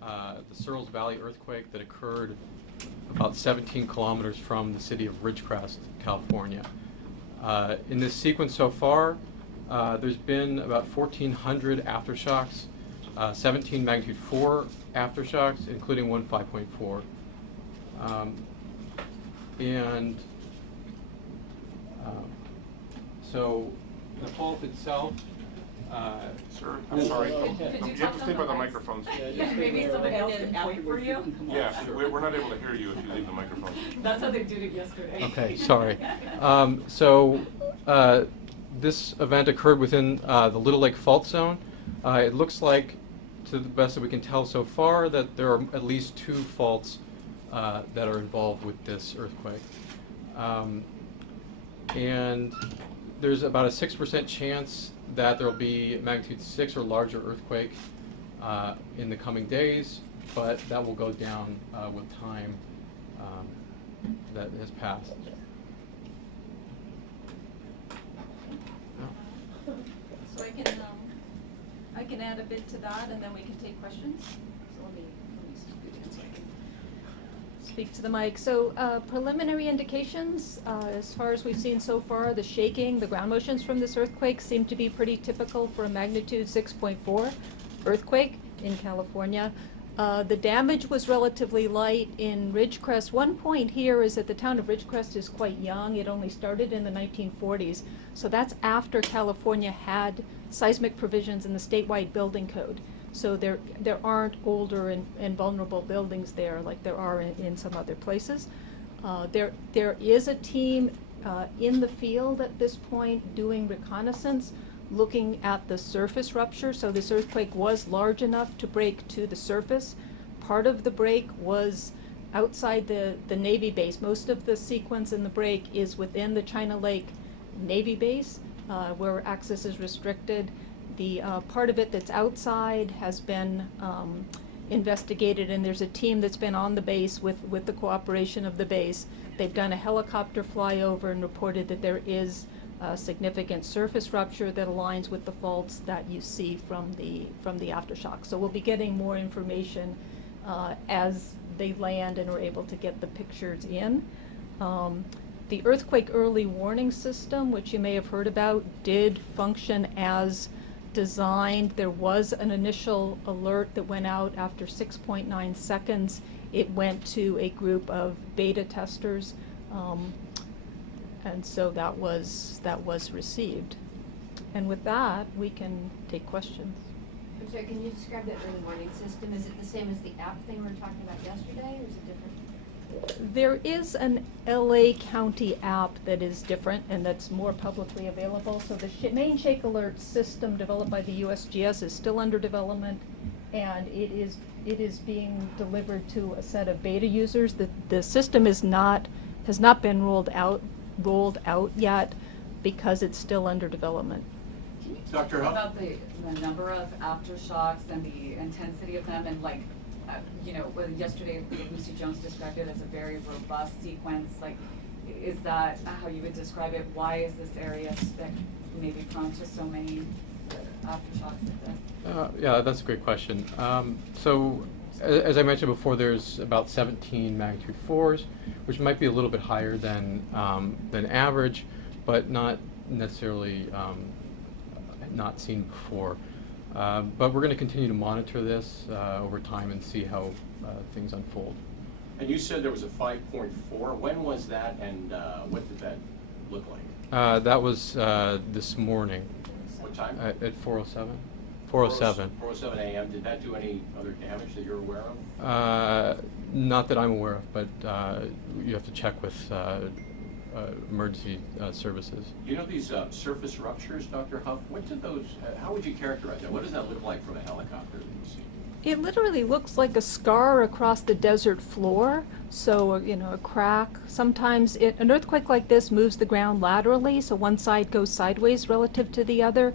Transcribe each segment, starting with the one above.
the Searles Valley earthquake that occurred about 17 kilometers from the city of Ridgecrest, California. In this sequence so far, there's been about 1,400 aftershocks, 17 magnitude 4 aftershocks, including one 5.4. So the fault itself. Sir, I'm sorry. Could You have to stay by the microphones. Yeah, maybe somebody else can point for you. Yeah, we're not able to hear you if you leave the microphone. That's how they did it yesterday. Okay, sorry. This event occurred within the Little Lake Fault Zone. It looks like, to the best that we can tell so far, that there are at least 2 faults that are involved with this earthquake. And there's about a 6% chance that there will be a magnitude 6 or larger earthquake in the coming days, but that will go down with time that has passed. So I can add a bit to that, and then we can take questions. So let me scoot in so I can speak to the mic. So preliminary indications, as far as we've seen so far, the shaking, the ground motions from this earthquake seem to be pretty typical for a magnitude 6.4 earthquake in California. The damage was relatively light in Ridgecrest. One point here is that the town of Ridgecrest is quite young. It only started in the 1940s. So that's after California had seismic provisions in the statewide building code. So there aren't older and vulnerable buildings there like there are in some other places. There is a team in the field at this point doing reconnaissance, looking at the surface rupture. So this earthquake was large enough to break to the surface. Part of the break was outside the Navy base. Most of the sequence in the break is within the China Lake Navy base, where access is restricted. The part of it that's outside has been investigated, and there's a team that's been on the base with the cooperation of the base. They've done a helicopter flyover and reported that there is a significant surface rupture that aligns with the faults that you see from the aftershock. So we'll be getting more information as they land and are able to get the pictures in. The earthquake early warning system, which you may have heard about, did function as designed. There was an initial alert that went out after 6.9 seconds. It went to a group of beta testers, and so that was received. And with that, we can take questions. I'm sorry, can you describe that early warning system? Is it the same as the app thing we were talking about yesterday, or is it different? There is an LA County app that is different and that's more publicly available. So the main shake alert system developed by the USGS is still under development, and it is being delivered to a set of beta users. The system has not been rolled out yet because it's still under development. Can you talk about the number of aftershocks and the intensity of them, and like, yesterday Lucy Jones described it as a very robust sequence. Like, is that how you would describe it? Why is this area maybe prone to so many aftershocks like this? Yeah, that's a great question. So, as I mentioned before, there's about 17 magnitude 4s, which might be a little bit higher than average, but not necessarily not seen before. But we're going to continue to monitor this over time and see how things unfold. And you said there was a 5.4. When was that, and what did that look like? That was this morning. What time? At 4:07. 4:07. 4:07 a.m. Did that do any other damage that you're aware of? Not that I'm aware of, but you have to check with emergency services. You know these surface ruptures, Dr. Huff? What do those? How would you characterize that? What does that look like from a helicopter that you see? It literally looks like a scar across the desert floor. So, a crack. Sometimes an earthquake like this moves the ground laterally, so one side goes sideways relative to the other.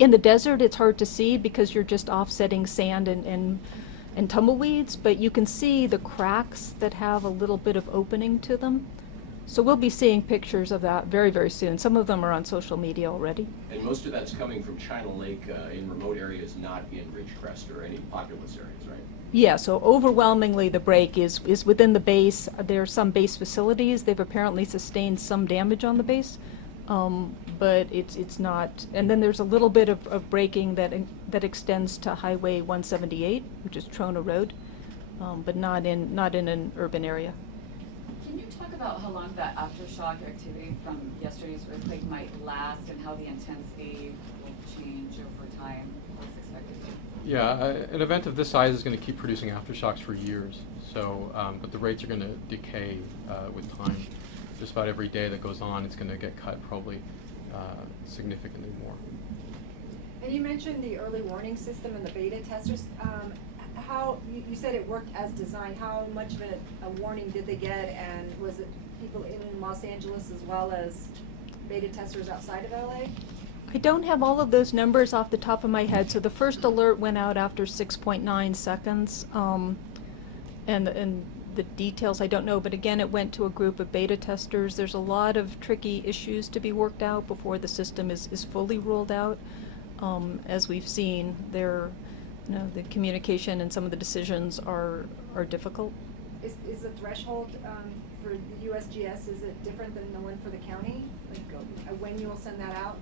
In the desert, it's hard to see because you're just offsetting sand and tumbleweeds, but you can see the cracks that have a little bit of opening to them. So we'll be seeing pictures of that very, very soon. Some of them are on social media already. And most of that's coming from China Lake in remote areas, not in Ridgecrest or any populous areas, right? Yeah, so overwhelmingly the break is within the base. There are some base facilities. They've apparently sustained some damage on the base, but it's not. And then there's a little bit of breaking that extends to Highway 178, which is Trona Road, but not in an urban area. Can you talk about how long that aftershock activity from yesterday's earthquake might last and how the intensity will change over time? What's expected to? Yeah, an event of this size is going to keep producing aftershocks for years. So, but the rates are going to decay with time. Just about every day that goes on, it's going to get cut probably significantly more. And you mentioned the early warning system and the beta testers. How you said it worked as designed. How much of a warning did they get, and was it people in Los Angeles as well as beta testers outside of LA? I don't have all of those numbers off the top of my head. So the first alert went out after 6.9 seconds, and the details I don't know. But again, it went to a group of beta testers. There's a lot of tricky issues to be worked out before the system is fully ruled out. As we've seen, the communication and some of the decisions are difficult. Is the threshold for the USGS, is it different than the one for the county? Like when you will send that out?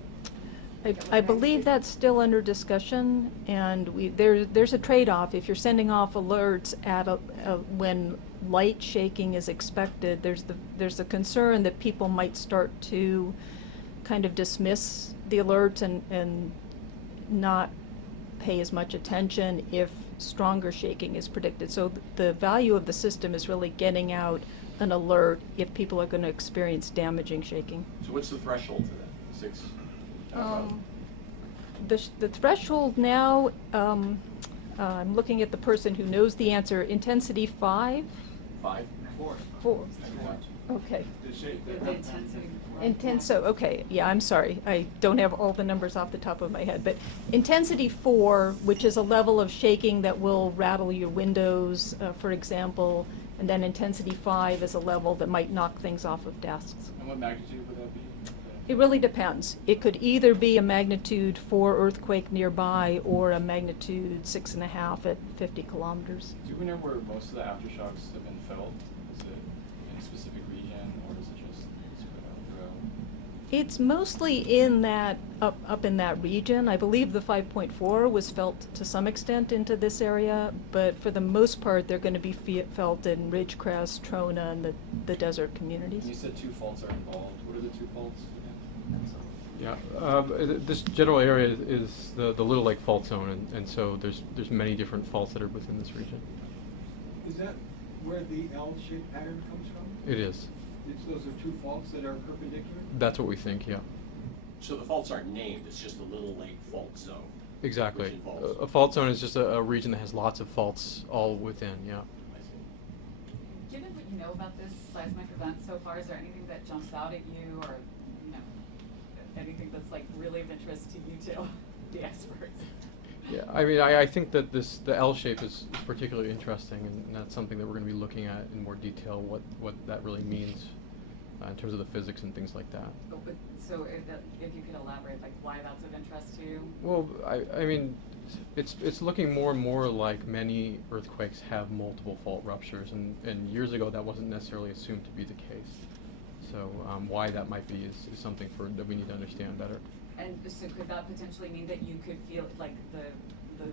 I believe that's still under discussion, and there's a trade-off. If you're sending off alerts at when light shaking is expected, there's a concern that people might start to kind of dismiss the alert and not pay as much attention if stronger shaking is predicted. So the value of the system is really getting out an alert if people are going to experience damaging shaking. So what's the threshold to that? 6? The threshold now, I'm looking at the person who knows the answer, intensity 5? 5? 4. Okay. The intensity. So, okay, yeah, I'm sorry. I don't have all the numbers off the top of my head. But intensity 4, which is a level of shaking that will rattle your windows, for example, and then intensity 5 is a level that might knock things off of desks. And what magnitude would that be? It really depends. It could either be a magnitude 4 earthquake nearby or a magnitude 6.5 at 50 kilometers. Do we know where most of the aftershocks have been felt? Is it in a specific region, or is it just spread out throughout? It's mostly in that up in that region. I believe the 5.4 was felt to some extent into this area, but for the most part, they're going to be felt in Ridgecrest, Trona, and the desert communities. And you said 2 faults are involved. What are the 2 faults again? Yeah, this general area is the Little Lake Fault Zone, and so there's many different faults that are within this region. Is that where the L-shaped pattern comes from? It is. Those are 2 faults that are perpendicular? That's what we think, yeah. So the faults aren't named, it's just the Little Lake Fault Zone. Exactly. Which involves- A fault zone is just a region that has lots of faults all within, yeah. I see. Given what you know about this seismic event so far, is there anything that jumps out at you, or anything that's like really of interest to you two, the experts? Yeah, I mean, I think that the L shape is particularly interesting, and that's something that we're going to be looking at in more detail, what that really means in terms of the physics and things like that. Oh, but so if you could elaborate, like why that's of interest to you? Well, I mean, it's looking more and more like many earthquakes have multiple fault ruptures, and years ago that wasn't necessarily assumed to be the case. So why that might be is something that we need to understand better. And so could that potentially mean that you could feel like the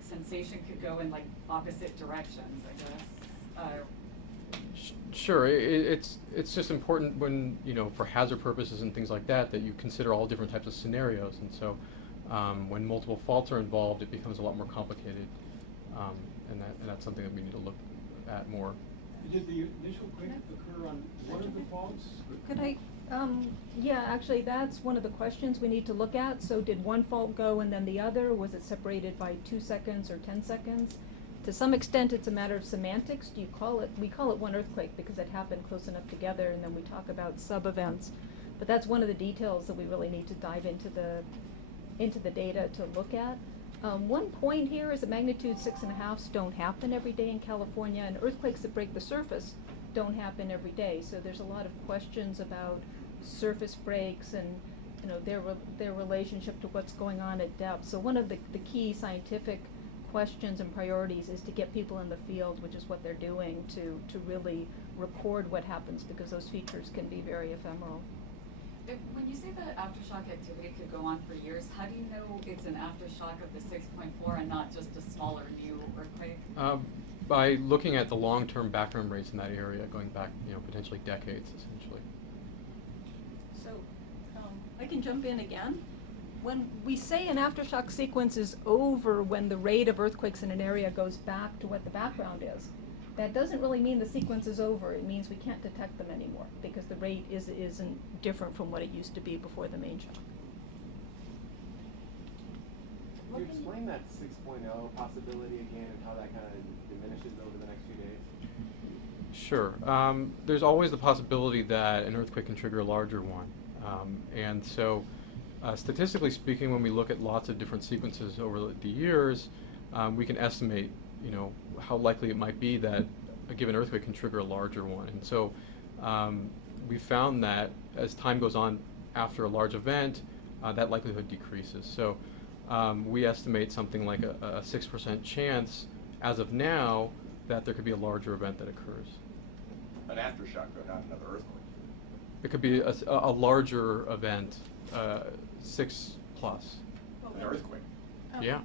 sensation could go in like opposite directions, I guess? Sure, it's just important when, for hazard purposes and things like that you consider all different types of scenarios, and so when multiple faults are involved, it becomes a lot more complicated, and that's something that we need to look at more. Did the initial quake occur on one of the faults? Could I, yeah, actually, that's one of the questions we need to look at. So did one fault go and then the other? Was it separated by 2 seconds or 10 seconds? To some extent, it's a matter of semantics. We call it one earthquake because it happened close enough together, and then we talk about sub-events. But that's one of the details that we really need to dive into the data to look at. One point here is that magnitude 6.5s don't happen every day in California, and earthquakes that break the surface don't happen every day. So there's a lot of questions about surface breaks and, you know, their relationship to what's going on at depth. So one of the key scientific questions and priorities is to get people in the field, which is what they're doing, to really record what happens, because those features can be very ephemeral. When you say that aftershock activity could go on for years, how do you know it's an aftershock of the 6.4 and not just a smaller new earthquake? By looking at the long-term background rates in that area, going back, you know, potentially decades, essentially. So, I can jump in again. When we say an aftershock sequence is over when the rate of earthquakes in an area goes back to what the background is, that doesn't really mean the sequence is over. It means we can't detect them anymore because the rate isn't different from what it used to be before the main shock. Can you explain that 6.0 possibility again and how that kind of diminishes over the next few days? Sure. There's always the possibility that an earthquake can trigger a larger one. And so, statistically speaking, when we look at lots of different sequences over the years, we can estimate, you know, how likely it might be that a given earthquake can trigger a larger one. And so, we found that as time goes on after a large event, that likelihood decreases. So, we estimate something like a 6% chance, as of now, that there could be a larger event that occurs. An aftershock, but not another earthquake. It could be a larger event, 6+. An earthquake. Yeah.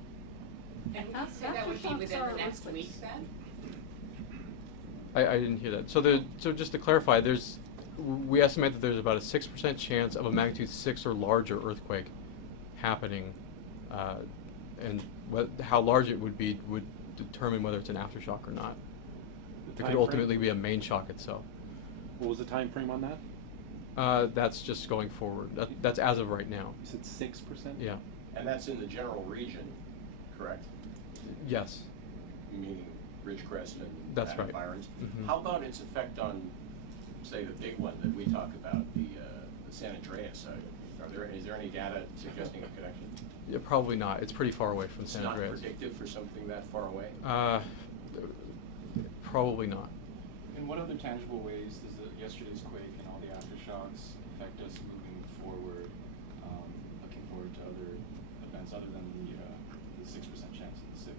And so that would be within the next week then? I didn't hear that. So just to clarify, we estimate that there's about a 6% chance of a magnitude 6 or larger earthquake happening, and how large it would be would determine whether it's an aftershock or not. It could ultimately be a main shock itself. What was the time frame on that? That's just going forward. That's as of right now. You said 6%? Yeah. And that's in the general region, correct? Yes. Meaning Ridgecrest and That's right. environs. Mhm. How about its effect on, say, the big one that we talk about, the San Andreas side? Is there any data suggesting a connection? Yeah, probably not. It's pretty far away from San Andreas. It's not predictive for something that far away? Probably not. In what other tangible ways does yesterday's quake and all the aftershocks affect us moving forward, looking forward to other events other than the 6% chance of the 6?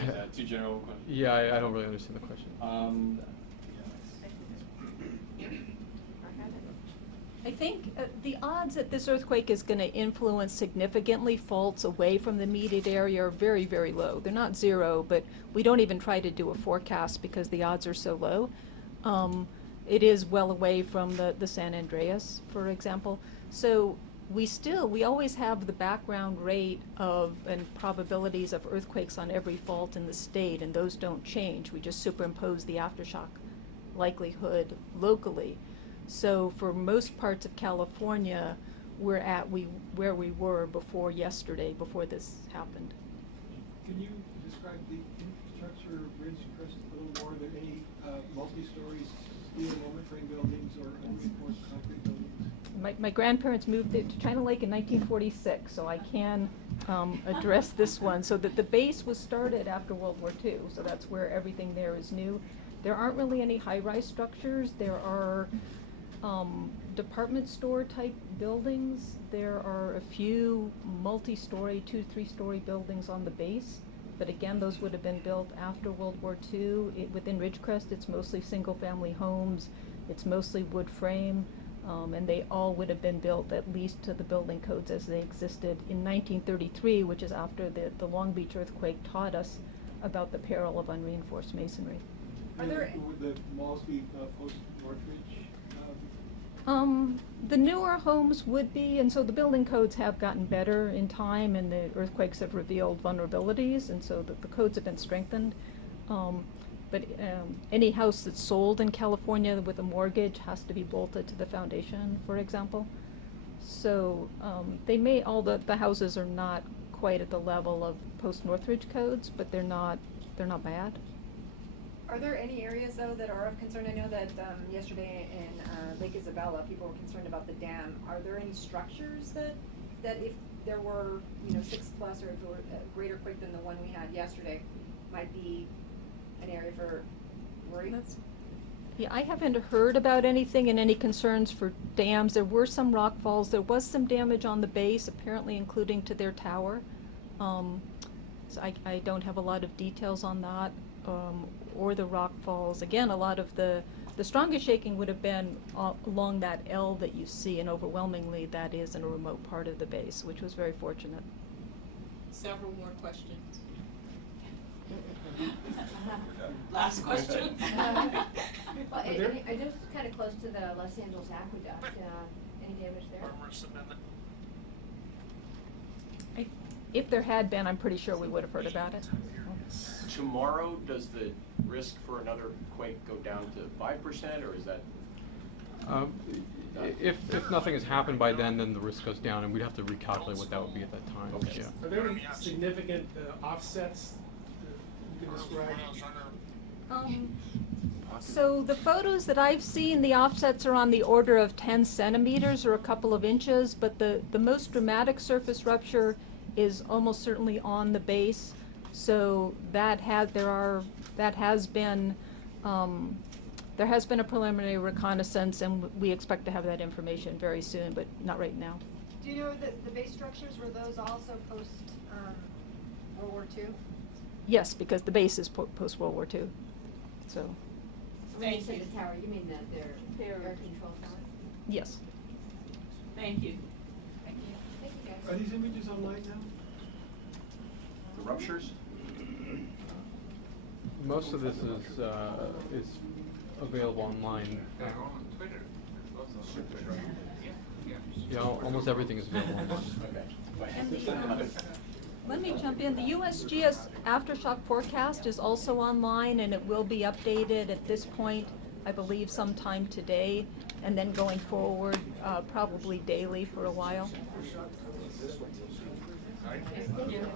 Is that too general a question? Yeah, I don't really understand the question. I think the odds that this earthquake is going to influence significantly faults away from the immediate area are very, very low. They're not zero, but we don't even try to do a forecast because the odds are so low. It is well away from the San Andreas, for example. So we always have the background rate of and probabilities of earthquakes on every fault in the state, and those don't change. We just superimpose the aftershock likelihood locally. So for most parts of California, we're at where we were before yesterday, before this happened. Can you describe the infrastructure of Ridgecrest a little more? Are there any multi-story steel moment frame buildings or unreinforced concrete buildings? My grandparents moved to China Lake in 1946, so I can address this one. So that the base was started after World War II, so that's where everything there is new. There aren't really any high-rise structures. There are department store type buildings. There are a few multi-story, 2- to 3-story buildings on the base, but again, those would have been built after World War II. Within Ridgecrest, it's mostly single-family homes. It's mostly wood frame, and they all would have been built at least to the building codes as they existed in 1933, which is after the Long Beach earthquake taught us about the peril of unreinforced masonry. Are there Would the malls be post-Northridge? The newer homes would be, and so the building codes have gotten better in time, and the earthquakes have revealed vulnerabilities, and so the codes have been strengthened. But any house that's sold in California with a mortgage has to be bolted to the foundation, for example. So the houses are not quite at the level of post-Northridge codes, but they're not bad. Are there any areas, though, that are of concern? I know that yesterday in Lake Isabella, people were concerned about the dam. Are there any structures that if there were, 6+ or if it were a greater quake than the one we had yesterday, might be an area for worry? Yeah, I haven't heard about anything and any concerns for dams. There were some rock falls. There was some damage on the base, apparently including to their tower. So I don't have a lot of details on that, or the rock falls. Again, a lot of the strongest shaking would have been along that L that you see, and overwhelmingly that is in a remote part of the base, which was very fortunate. Several more questions. Last question. Well, I just kind of close to the Los Angeles Aqueduct, any damage there? If there had been, I'm pretty sure we would have heard about it. Tomorrow, does the risk for another quake go down to 5%, or is that? If nothing has happened by then the risk goes down, and we'd have to recalculate what that would be at that time. Okay. Yeah. Are there any significant offsets you can describe? So the photos that I've seen, the offsets are on the order of 10 centimeters or a couple of inches, but the most dramatic surface rupture is almost certainly on the base. So there has been a preliminary reconnaissance, and we expect to have that information very soon, but not right now. Do you know that the base structures, were those also post, World War II? Yes, because the base is post World War II. So. When you said the tower, you mean that their air control tower? Yes. Thank you. Thank you. Thank you, guys. Are these images online now? The ruptures? Most of this is available online. Yeah, almost everything is available online. And let me jump in. The USGS aftershock forecast is also online, and it will be updated at this point, I believe, sometime today, and then going forward, probably daily for a while. Thank you.